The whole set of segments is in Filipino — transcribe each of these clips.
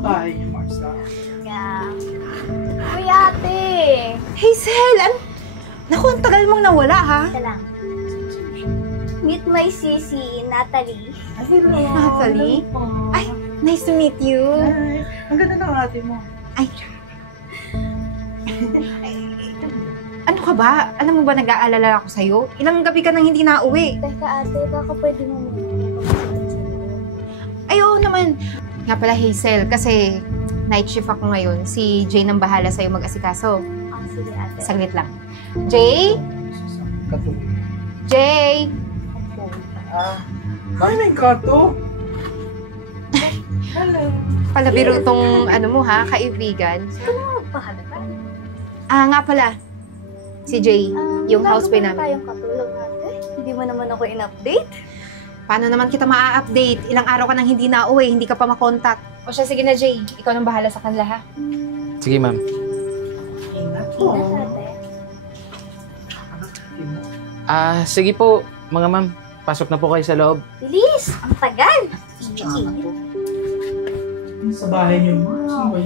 bahay niyo, Marcia? Yeah. Uy, ate! Hazel! Naku, ang tagal mong nawala, ha? Ito lang. Meet my sisi, Natalie. Natalie? Ay, nice to meet you. Ay, ang ganda ng ate mo. Ay, ano ka ba? Alam mo ba nag-aalala ako sa'yo? Ilang gabi ka nang hindi nauwi. Teka, ate, baka pwede mo muna. Ay, oo naman. Nga pala, Hazel, kasi night shift ako ngayon. Si Jay nang bahala sa'yo mag-asikaso. Ah, sige, ate. Saglit lang. Jay? Jay? Ay, may kato. Hello. Palabiro tong ano mo ha, kaibigan. Ito na magpahalaga. Nga pala. Si Jay, yung houseboy namin. Tayong katulog, ate. Hindi mo naman ako in-update. Paano naman kita maa-update? Ilang araw ka nang hindi nauwi, hindi ka pa makontak. O siya, sige na Jay. Ikaw nang bahala sa kanila ha. Sige, ma'am. Ingat po. Ate. Sige po, mga ma'am. Pasok na po kayo sa loob. Bilis! Ang tagal! Sa bahay niyo, Marcia.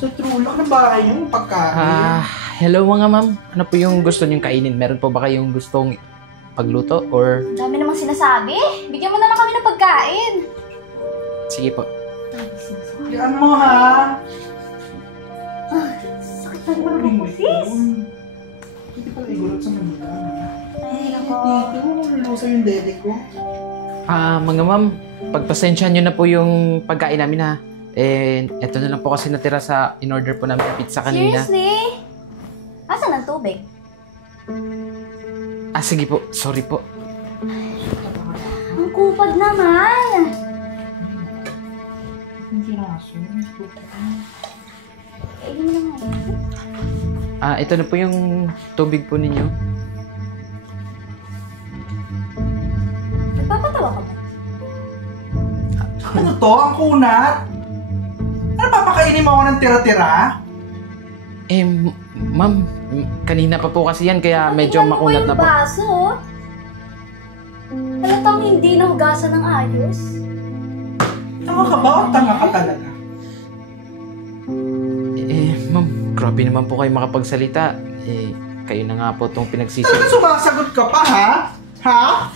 Sa true lang ng bahay niyo, pagkain. Hello mga ma'am. Ano po yung gusto niyong kainin? Meron po ba kayong gustong pagluto or... Ang dami namang sinasabi. Bigyan mo na lang kami ng pagkain. Sige po. Yan mo, ha? Sakit na naman ako, sis. Hindi pala igulot sa Manila. Ay, Dito, nako. lulusaw yung dede ko. Mga ma'am, pagpasensyahan niyo na po yung pagkain namin ha. Eto na lang po kasi natira sa in-order po namin na pizza kanina. Seriously? Asan ang tubig? Sige po. Sorry po. Ang kupad naman. Ang piraso. Kainin mo naman. Ito na po yung tubig po ninyo. Nagpapatawa ka ba? Ano to? Ang kunat? Ano, papakainin mo ako ng tira-tira? Ma'am, kanina pa po kasi yan kaya medyo Tingnan mo makunat yung na po. baso. Halatang hindi nahugasan ng ayos. Tanga ka ba o tanga ka talaga? Ma'am, grabe naman po kayo makapagsalita. Kayo na nga po itong Talaga pinagsisisi. sumasagot ka pa, ha? Ha?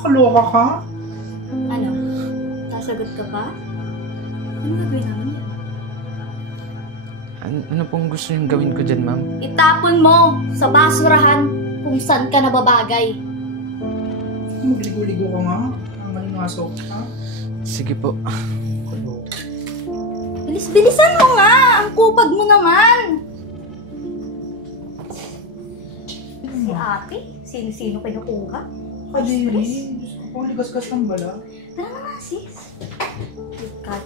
Kaloka ka? Ano? Sasagot ka pa? Ano gagawin namin yan? Ano pong gusto niyong gawin ko dyan, ma'am? Itapon mo sa basurahan kung saan ka nababagay. Magligo-ligo ka nga. Ang malingasok ka. Sige po. Kaloka. Bilis-bilisan mo nga! Ang kupag mo naman! Si ate? Sino-sino kinukuha? Kadiri. Diyos ko po, ligas-gas ng bala. Tara na nga, sis. Cut.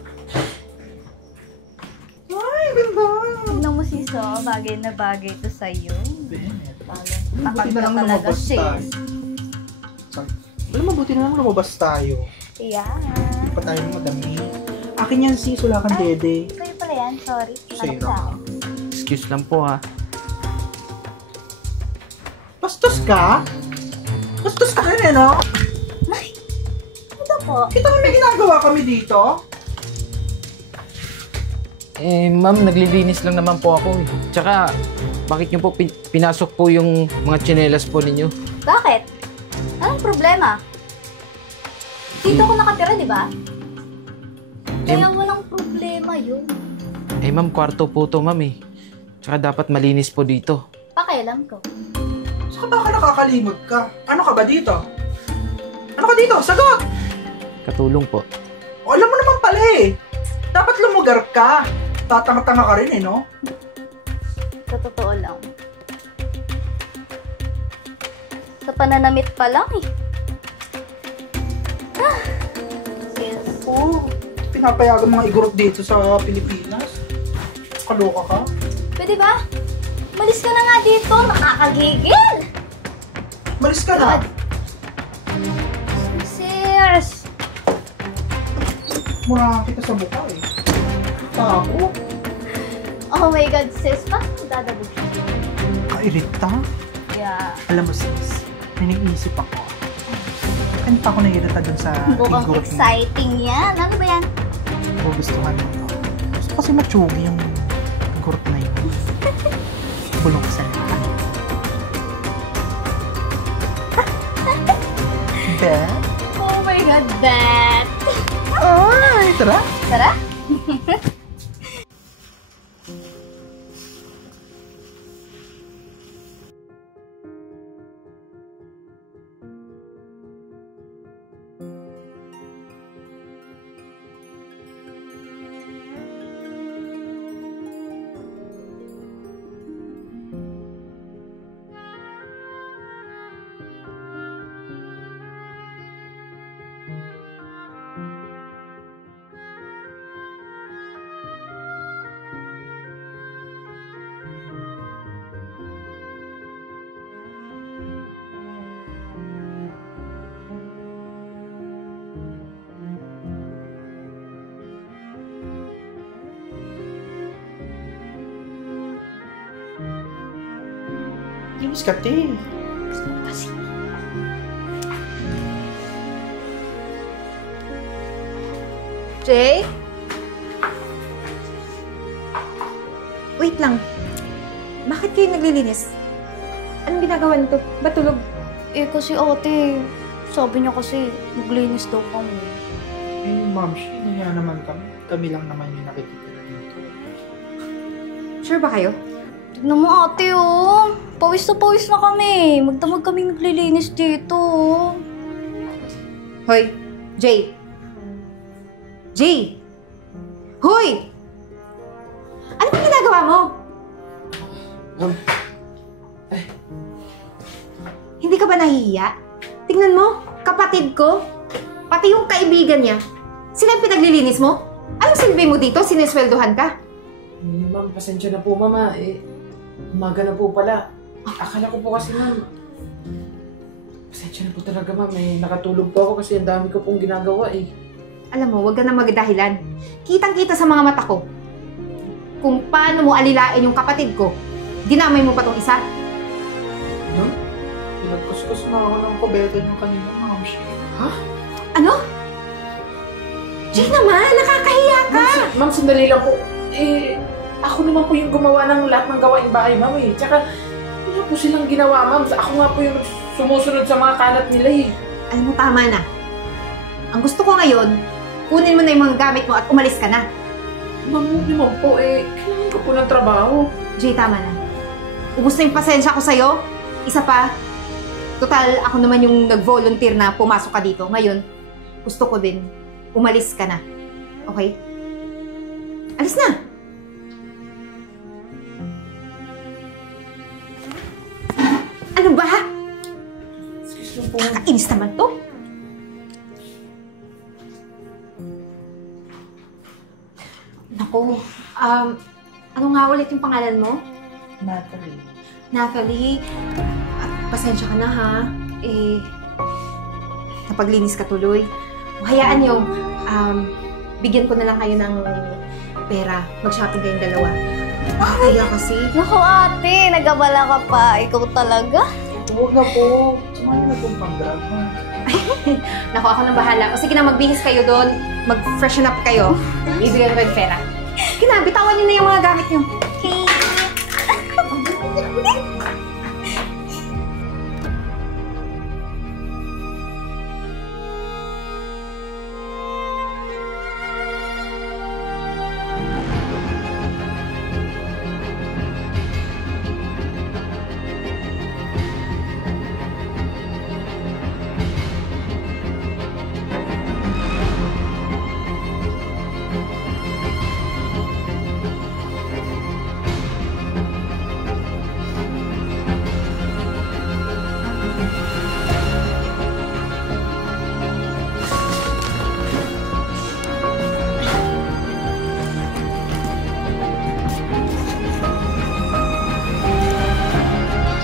Ay, ganda. Tignan mo, sis, oh. Bagay na bagay to sa'yo. Mabuti na lang lumabas tayo. Wala, mabuti na lang lumabas tayo. Yeah. Hindi pa tayo madami. Akin yan, sis. Wala kang dede. Sa'yo pala yan. Sorry. Sa'yo Alam sa akin. Excuse lang po, ha. Bastos ka? Bastos ka rin, eh, no? Ito po. Kita mo may ginagawa kami dito? Ma'am, naglilinis lang naman po ako, eh. Tsaka, bakit niyo po pinasok po yung mga tsinelas po ninyo? Bakit? Anong problema? Dito ako nakatira, di ba? Kaya walang problema yun. Ma'am, kwarto po to, ma'am, eh. Tsaka dapat malinis po dito. Pakialam ko. Saka baka nakakalimot ka. Ano ka ba dito? Ano ka dito? Sagot! Katulong po. O, alam mo naman pala eh. Dapat lumugar ka. Tatanga-tanga ka rin eh, no? Sa totoo lang. Sa pananamit pa lang eh. Yes. Oo. Pinapayagan mga igurot dito sa Pilipinas. Kaloka ka. Pwede ba? Malis ka na nga dito. Nakakagigil. Malis ka na. Sis. Mura kita sa mukha eh. Tako. Oh my God, sis. Paano dadabog siya? Kairita? Yeah. Alam mo sis, may nag-iisip ako. Bakit pa ako naiirita dun sa Mukhang figure mo? exciting yan. Ano ba yan? Gugustuhan mo to. Gusto kasi machugi yung figure na yun. Bulong ko sa'yo. Bet? Oh my God, bet! Ay, tara! Tara? Linis ka, te. Kasi. Jay? Wait lang. Bakit kayo naglilinis? Anong ginagawa nito? Ba't tulog? Eh kasi ate, sabi niya kasi maglinis daw kami. Eh, ma'am, siya naman kami. Kami lang naman yung nakikitira dito. Sure ba kayo? Tignan mo ate oh. Pawis na pawis na kami. Magdamag kami maglilinis dito. Hoy, Jay. Jay! Hoy! Ano bang ginagawa mo? Hindi ka ba nahihiya? Tingnan mo, kapatid ko, pati yung kaibigan niya, sila yung pinaglilinis mo? Anong silbi mo dito? Sinesweldohan ka? Eh, ma'am, pasensya na po, mama. Eh, umaga na po pala. Akala ko po kasi, ma'am. Pasensya na po talaga, ma'am. Eh, nakatulog po ako kasi ang dami ko pong ginagawa, eh. Alam mo, wag ka na magdahilan. Kitang-kita sa mga mata ko kung paano mo alilain yung kapatid ko. Dinamay mo pa tong isa. No? Pinagkuskus na ako ng kubeta niyo kanina, ma'am. Ha? Ano? Jay naman, nakakahiya ka! Ma'am, sandali lang po. Eh, ako naman po yung gumawa ng lahat ng gawaing bahay, ma'am, eh. Tsaka, wala po silang ginawa, ma'am. Ako nga po yung sumusunod sa mga kalat nila, eh. Alam mo, tama na. Ang gusto ko ngayon, kunin mo na yung mga gamit mo at umalis ka na. Ma'am, huwag naman po, eh. Kailangan ko po ng trabaho. Jay, tama na. Ubus na yung pasensya ko sa'yo. Isa pa, total, ako naman yung nag-volunteer na pumasok ka dito. Ngayon, gusto ko din, umalis ka na. Okay? Alis na! Ano ba? Excuse me po. Kakainis naman to. Naku, ano nga ulit yung pangalan mo? Natalie. Nathalie, at pasensya ka na ha. Eh, napaglinis ka tuloy. Hayaan niyo, bigyan ko na lang kayo ng pera. Mag-shopping kayong dalawa. Kaya kasi. Naku ate, nagabala ka pa. Ikaw talaga? Huwag na po. Sumali na pong pang-grab, ma'am. Naku, ako nang bahala. O sige na, magbihis kayo doon. Mag-freshen up kayo. Ibigyan ko yung pera. Kinabitawan niyo na yung mga gamit niyo. Okay.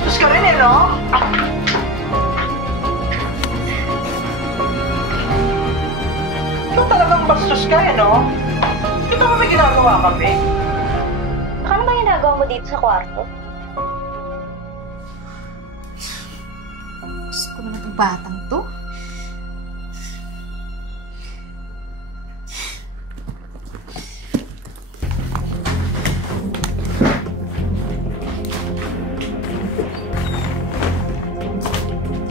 Sus ka rin, eh, no? Ikaw talagang bastos ka, eh, no? Ito mo may ginagawa kami. Ano ba ginagawa mo dito sa kwarto? Diyos ko naman itong batang to.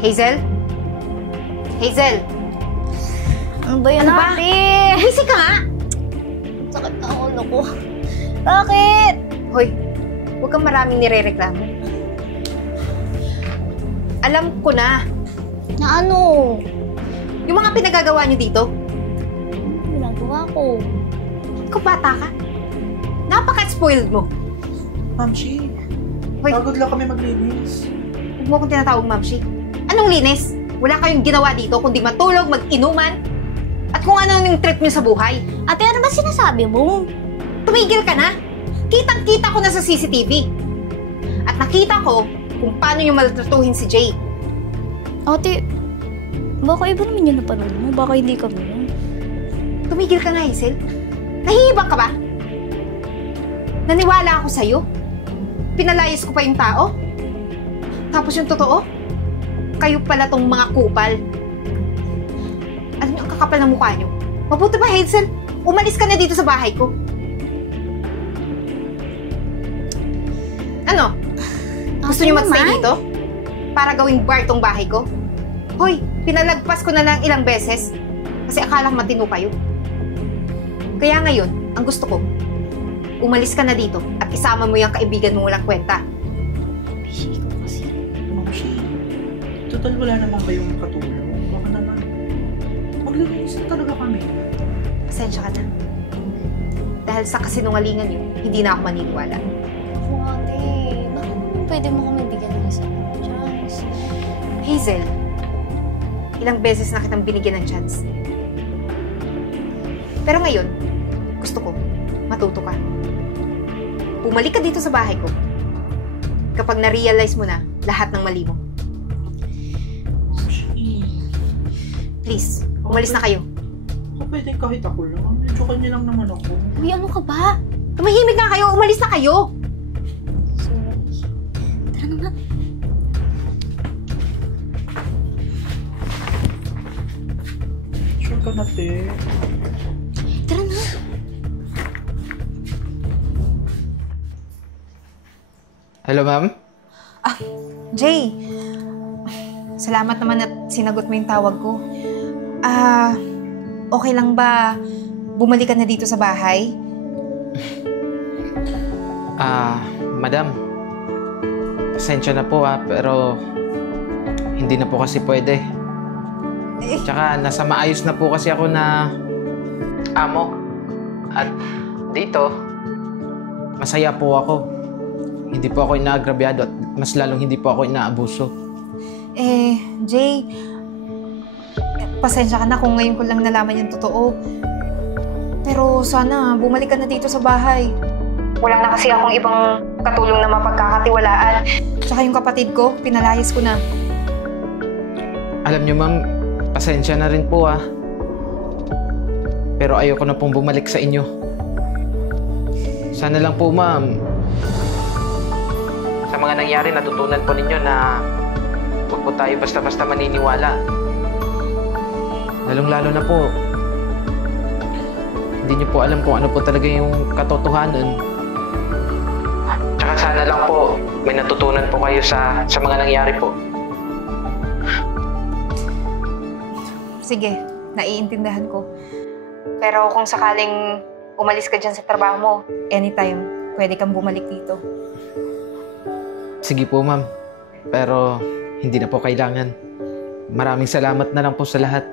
Hazel? Hazel? Ano ba yan, Ano ba? ate? Busy ka nga! Sakit na ulo ko. Bakit? Hoy, huwag kang maraming nirereklamo. Alam ko na, Na ano? yung mga pinagagawa niyo dito, Ginagawa ko. ikaw bata ka. Napaka-spoiled mo. Mamshi, Hoy, pagod lang kami maglinis. huwag mo akong tinatawag, Mamshi. Anong linis? Wala kayong ginawa dito kundi matulog, mag-inuman, at kung ano yung trip niyo sa buhay. Ate, ano ba sinasabi mo? Tumigil ka na. Kitang-kita ko na sa CCTV. At nakita ko kung paano niyo maltratuhin si Jay. Ate, baka iba naman yun napanood mo. Baka hindi kami yun. Tumigil ka nga, Hazel. Nahihibang ka ba? Naniwala ako sa'yo. Pinalayas ko pa yung tao. Tapos yung totoo, kayo pala tong mga kupal. Alam niyo, ang kakapal ng mukha niyo. Mabuti ba, Hazel? Umalis ka na dito sa bahay ko. Ano? Gusto Ate niyo magstay naman. dito? Para gawing bar tong bahay ko? Hoy, pinalagpas ko na lang ilang beses kasi akala ko matino kayo. Kaya ngayon, ang gusto ko, umalis ka na dito at isama mo yung kaibigan mo walang kwenta. Bishi ko kasi. Mamshi, total wala naman kayong katulong. Baka naman, maglilinis na talaga kami. Pasensya ka na. Dahil sa kasinungalingan niyo, hindi na ako maniniwala. Ako, ate. Baka naman pwede mo kami bigyan ng isang chance. Hazel, ilang beses na kitang binigyan ng chance. Pero ngayon, gusto ko, matuto ka. Bumalik ka dito sa bahay ko kapag na-realize mo na lahat ng mali mo. Mamshi, Please, umalis na kayo. kung pwede kahit ako lang. Medyo kanya lang naman ako. Uy, ano ka ba? Tumahimik na kayo, umalis na kayo! Sorry. Tara na nga. Sure ka na, te. Tara na. Hello, ma'am? Jay, salamat naman at sinagot mo yung tawag ko. Okay lang ba bumalik ka na dito sa bahay? Madam. Pasensya na po pero hindi na po kasi pwede. Tsaka nasa maayos na po kasi ako na amo. At dito, masaya po ako. Hindi po ako inaagrabyado at mas lalong hindi po ako inaabuso. Jay, pasensya ka na kung ngayon ko lang nalaman yung totoo. Pero sana bumalik ka na dito sa bahay. Wala na kasi akong ibang katulong na mapagkakatiwalaan. Tsaka yung kapatid ko, pinalayas ko na. Alam niyo, ma'am, pasensya na rin po Pero ayoko na pong bumalik sa inyo. Sana lang po, ma'am, sa mga nangyari, natutunan po ninyo na huwag po tayo basta-basta maniniwala. Lalong-lalo na po, hindi niyo po alam kung ano po talaga yung katotohanan. Tsaka sana lang po, may natutunan po kayo sa mga nangyari po. Sige, naiintindihan ko. Pero kung sakaling umalis ka dyan sa trabaho mo, anytime, pwede kang bumalik dito. Sige po, ma'am. Pero hindi na po kailangan. Maraming salamat na lang po sa lahat.